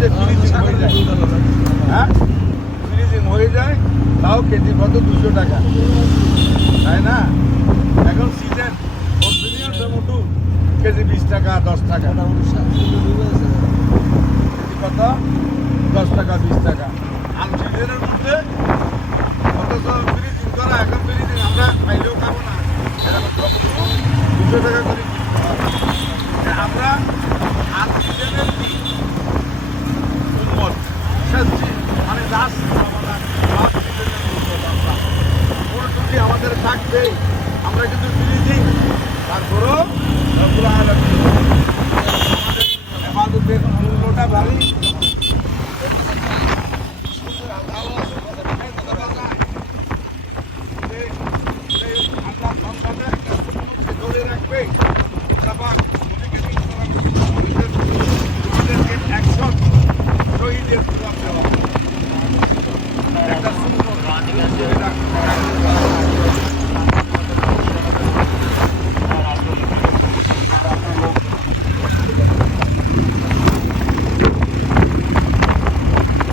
যে ফ্রিজিং হয়ে যায়, হ্যাঁ ফ্রিজিং হয়ে যায়, তাও কেজি কত 200 টাকা, তাই না? এখন সিজন অরিজিনাল টমেটো কেজি 20 টাকা 10 টাকা, কেজি কত 10 টাকা 20 টাকা আনসিজনের মধ্যে, অথচ ফ্রিজিং করা। এখন ফ্রিজিং আমরা খাইলেও খাবো না, এখন টমেটো 200 টাকা করে কিনতে হবে। আমরা আনসিজনের উন্মত সবজি মানে গাছ ফুলটুকি আমাদের থাকবেই, আমরা কিন্তু ফ্রিজিং তারপরেও আমাদের মূল্যটা ভারী। ধরে রাখবে অ্যাকশন শহীদের জবাব দেওয়া একটা সুন্দর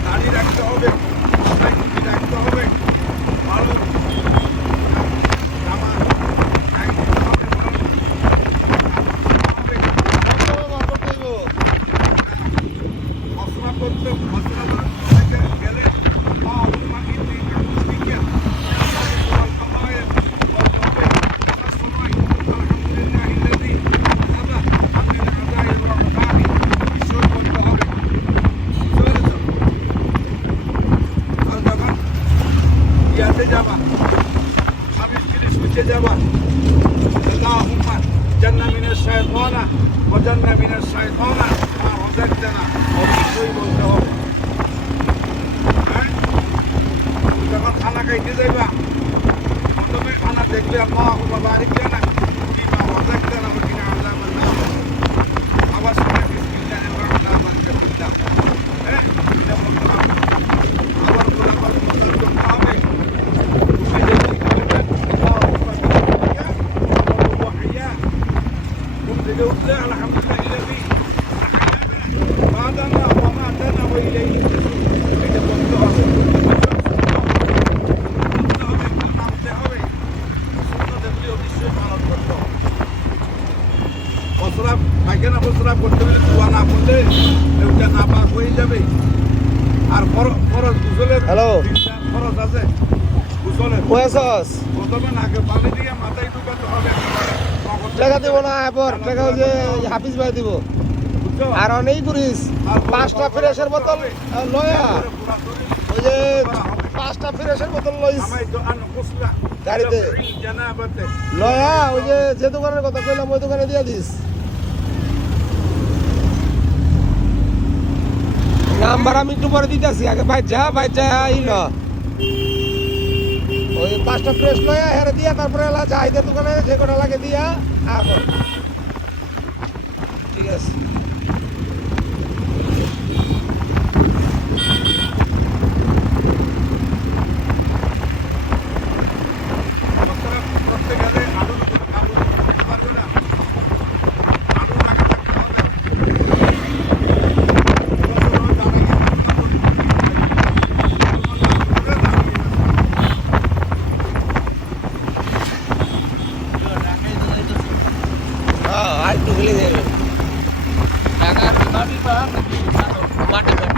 দাঁড়িয়ে রাখতে হবে, রাখতে হবে ভালো জামা মশলা করতে মশলা গেলে যাবা আমি জিনিস পিছিয়ে যাবা আল্লাহুম্মা জান্না মিনাশ শাইতানা ওয়া জান্না মিনাশ শাইতানা মা রাযাকতানা, অবশ্যই বলতে হবে। যখন খানা খাইতে যাইবা প্রথমে খানা দেখলে আল্লাহুম্মা বারিক লানা ফিমা রাযাকতানা ওয়া কিনা আযাবান নার, আওয়াজ করে বিসমিল্লাহির রহমানির রহিম এটা বলতে হবে। আবার বলতে হবে উঠলে আলহামদুলিল্লাহ মাদানা ওয়া মাদানা ওয়া ইলাইহি এটা বলতে হবে, মানতে হবে, সুন্নতগুলি অবশ্যই পালন করতে হবে। প্রস্রাব পায়খানা প্রস্রাব করতে হলে কুয়া না করলে ওটা নাপাক হয়ে যাবে। আর খরচ গোসলের খরচ আছে, গোসলের প্রথমে নাকে পানি দিয়ে মাথায় ঢুকাতে হবে, টাকা দিব না, এরপর টাকা ওই যে হাফিজ ভাই দিব। আর অনেক পুলিশ 5টা ফ্রেশের বোতল লয়া, ওই যে 5টা ফ্রেশের বোতল লইস গাড়িতে লয়া, ওই যে দোকানের কথা কইলাম ওই দোকানে দিয়ে দিস। নাম্বার আমি একটু পরে দিতেছি, আগে ভাই যা ইল ওই 5টা ফ্রেশ লয়া হেরে দিয়া, তারপরে জাহিদের দোকানে যে কটা লাগে দিয়া এখন ঠিক আছে। টাকা